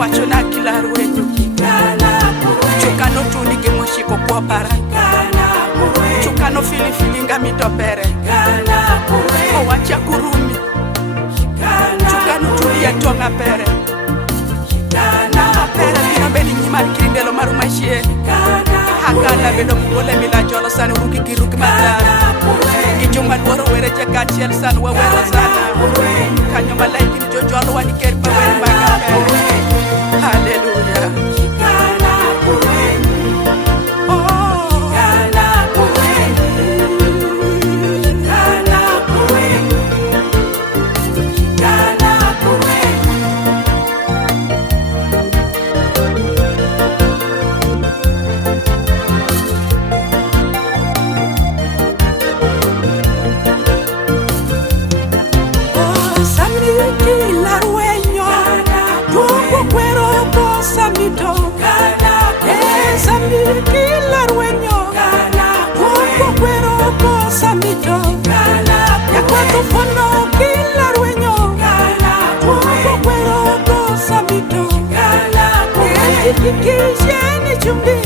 wacho na kila ruenyo chukano tuni gi moshiko kwa para chukano filifili ngamito pere owacha kurumi chukano tuni ya tonga pere na pere bino bedi nyimar kirindelo marumashie hakana bedo mugole mila jolo sana uruki kiruki matara Ijuma dwaro were jaka chiel san wawero sana kanyo malaiki ni jojolo wani ker pa were magabe hallelujah Kisheni chumbi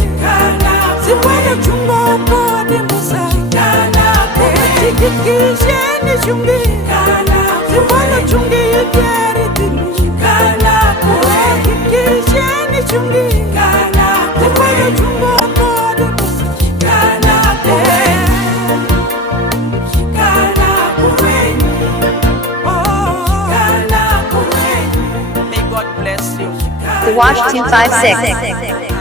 Siwana chumbo kodi musa Kisheni chumbi Siwana chumbi yeri tinu Kisheni chumbi Siwana chumbo kodi musa The Wash 256.